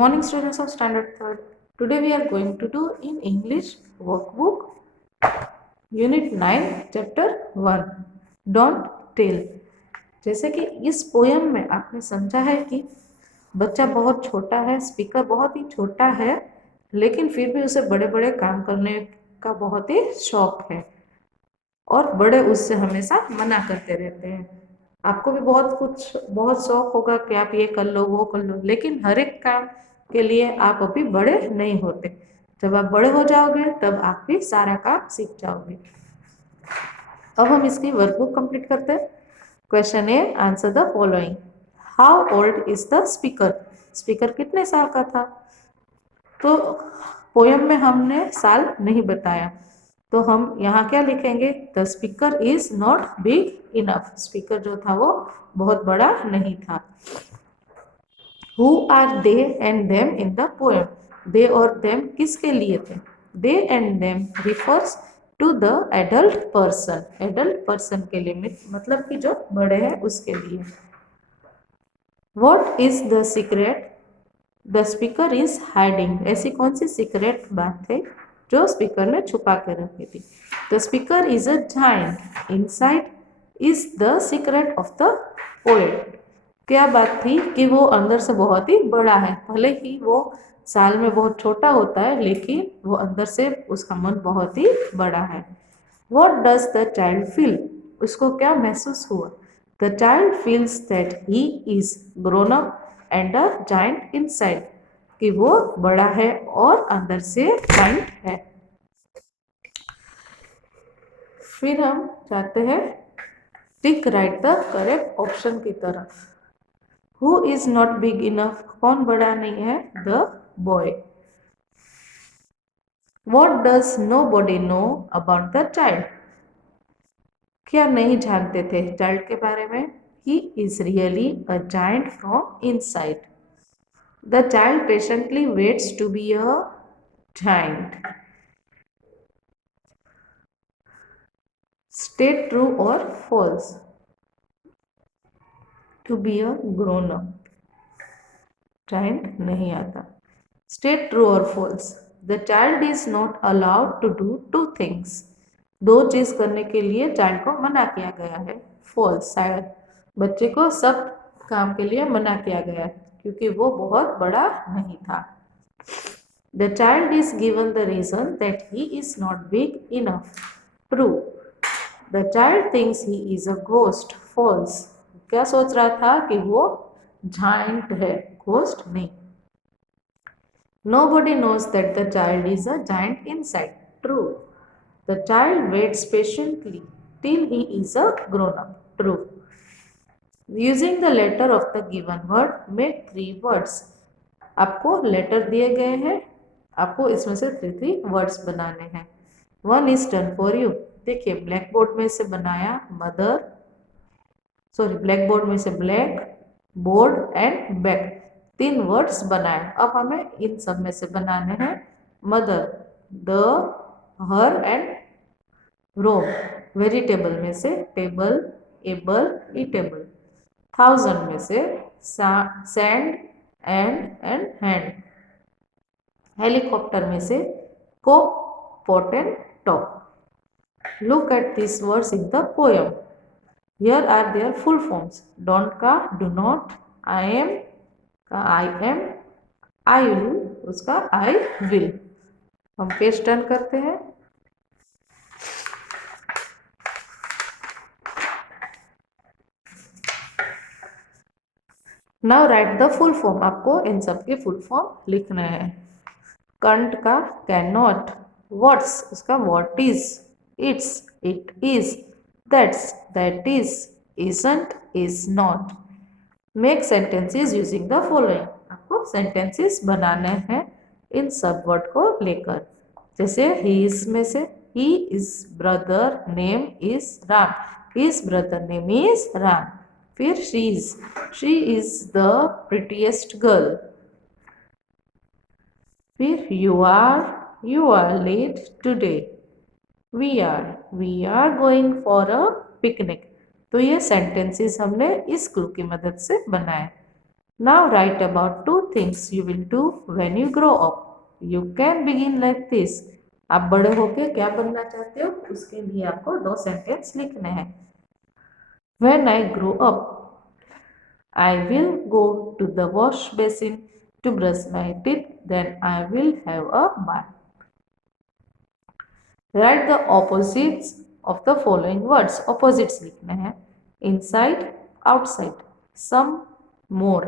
morning, students of Standard 3rd. Today we are going to do in English workbook Unit 9 Chapter 1 Don't Tell. जैसे कि इस poem में आपने समझा है कि बच्चा बहुत छोटा है, स्पीकर बहुत ही छोटा है, लेकिन फिर भी उसे बड़े बड़े काम करने का बहुत ही शौक है और बड़े उससे हमेशा मना करते रहते हैं। आपको भी बहुत शौक होगा कि आप ये कर लो वो कर लो, लेकिन हर एक काम के लिए आप अभी बड़े नहीं होते। जब आप बड़े हो जाओगे तब आप भी सारा काम सीख जाओगे। अब हम इसकी वर्कबुक कंप्लीट करते हैं। Question A, answer the following. How old is the speaker? Speaker कितने साल का था? तो पोयम में हमने साल नहीं बताया, तो हम यहाँ क्या लिखेंगे? The speaker is not big enough. Speaker जो था वो बहुत बड़ा नहीं था। Who are they and them in the poem? They और देम किसके लिए थे? They and them refers to the adult person. Adult person के लिए मतलब कि जो बड़े हैं उसके लिए। What is the secret the speaker is hiding? ऐसी कौन सी सीक्रेट बात है जो स्पीकर ने छुपा के रखी थी? The speaker is a giant inside is the secret of the poet. क्या बात थी कि वो अंदर से बहुत ही बड़ा है। भले ही वो साल में बहुत छोटा होता है, लेकिन वो अंदर से उसका मन बहुत ही बड़ा है। What does the child feel? उसको क्या महसूस हुआ? The child feels that he is grown up and a giant inside. कि वो बड़ा है और अंदर से giant है। फिर हम जाते हैं टिक राइट द करेक्ट ऑप्शन की तरफ। Who is not big enough? कौन बड़ा नहीं है? The boy. What does nobody know about the child? क्या नहीं जानते थे चाइल्ड के बारे में? He is really a giant from inside. The child patiently waits to be a giant. Stay true or false? To be a grown up. Giant नहीं आता. Stay true or false? The child is not allowed to do two things. दो चीज करने के लिए child को मना किया गया है। फॉल्स, शायद बच्चे को सब काम के लिए मना किया गया है क्योंकि वो बहुत बड़ा नहीं था। The child is given the reason that he is not big enough. True. The child thinks he is a ghost. False. क्या सोच रहा था कि वो giant है, ghost नहीं। Nobody knows that the child is a giant inside. True. The child waits patiently till he is a grown up. True. Using the letter of the given word, make 3 words. आपको letter दिए गए हैं, आपको इसमें से 3 words बनाने हैं। 1 is done for you. देखिए ब्लैक बोर्ड में से बनाया ब्लैक बोर्ड में से black board and back, 3 words बनाए। अब हमें इन सब में से बनाने हैं mother, the, her and Rome. Vegetable में से टेबल, एबल, ईटेबल। 1000 में से सैंड एंड हैंड। हेलीकॉप्टर में से Coke, pot and top. Look at these words in the poem. Here are their full forms. Don't का do not, I am का I am, I will उसका I will। हम page turn करते हैं। Now write the full form. आपको इन सब के full form लिखना है। कंट का cannot, what's उसका what is, it's it is, that's that is, isn't is not। Make sentences using the following. आपको सेंटेंसेस बनाने हैं इन सब वर्ड को लेकर। जैसे ही इज में से he is brother name is Ram, his brother name is Ram. फिर she is the prettiest girl. फिर you are late today. We are going for a picnic. तो ये सेंटेंसेस हमने इस क्लू की मदद से बनाए। Now write about 2 things you will do when you grow up. You can begin like this. आप बड़े होके क्या बनना चाहते हो, उसके लिए आपको 2 सेंटेंस लिखने हैं. When I grow up, I will go to the wash basin to brush my teeth. Then I will have a bath. Write the opposites of the following words. Opposites लिखने हैं. Inside, outside, some, more,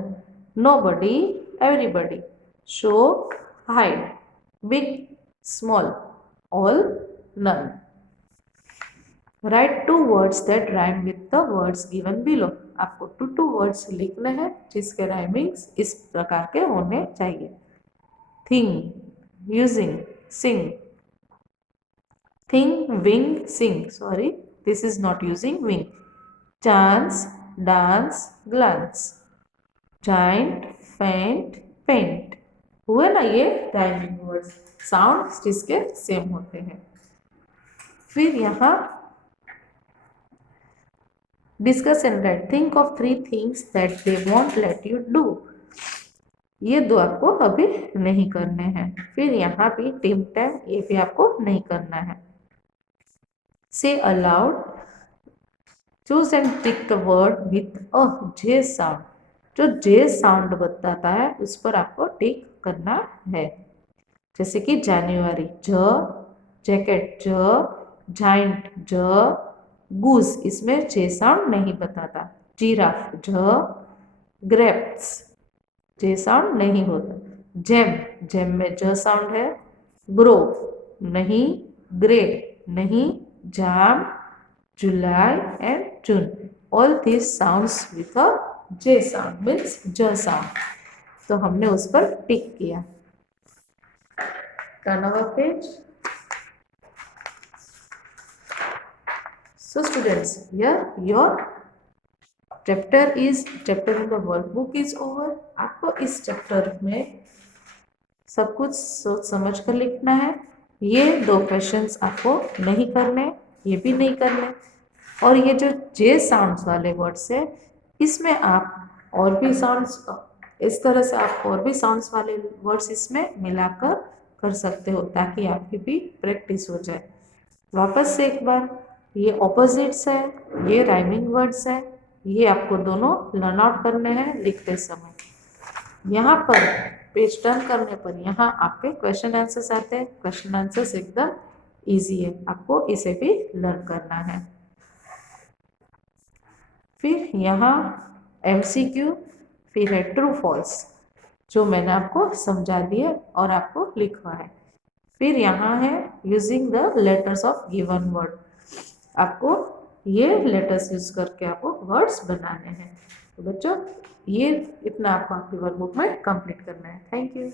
nobody, everybody, show, hide, big, small, all, none. Write 2 words that rhyme with the words given below. आपको 2 words लिखने हैं जिसके rhymings इस प्रकार के होने चाहिए. Think, using, sing. Think, wing, sing. Sorry, this is not using wing. Chance, dance, glance. Giant, faint, paint. हुए ना ये राइमिंग वर्ड्स, साउंड जिसके सेम होते हैं. फिर यहाँ discuss and right. Think of 3 things that they won't let you do. ये 2 आपको अभी नहीं करने हैं. फिर यहाँ भी टीम टाइम, ये भी आपको नहीं करना है. से allowed. Choose and tick the word with a J sound. जो जे साउंड बताता है उस पर आपको टिक करना है. जैसे कि जनवरी, ज, जैकेट, ज, जाइंट, ज, गूस, इसमें जे साउंड नहीं बताता. जिराफ, ज, ग्रेप्स, जे साउंड नहीं होता. जेम, जेम में ज साउंड है. ग्रो नहीं, ग्रे नहीं, jam, July and June. All this sounds with a J sound, means ज साउंड. तो हमने उस पर टिक किया. Turn over page. So students, here your chapter in the workbook is over. आपको इस चैप्टर में सब कुछ सोच समझ कर लिखना है. ये 2 क्वेश्चंस आपको नहीं करने, ये भी नहीं करने. और ये जो जे साउंड्स वाले वर्ड्स है, इसमें आप और भी साउंड्स, इस तरह से आप और भी साउंड्स वाले वर्ड्स इसमें मिलाकर कर सकते हो ताकि आपकी भी प्रैक्टिस हो जाए. वापस से एक बार, ये ऑपोजिट्स है, ये राइमिंग वर्ड्स है, ये आपको दोनों लर्न आउट करने हैं लिखते समय. यहाँ पर पेज टर्न करने पर यहाँ आपके क्वेश्चन आंसर्स आते हैं. क्वेश्चन आंसर्स एकदम इजी है, आपको इसे भी लर्न करना है. फिर यहाँ MCQ, फिर है ट्रू फॉल्स, जो मैंने आपको समझा दिया और आपको लिखवा है. फिर यहाँ है using the letters of given word. आपको ये लेटर्स यूज करके आपको वर्ड्स बनाने हैं. तो बच्चों, ये इतना आपको आपकी वर्कबुक में कंप्लीट करना है. Thank you.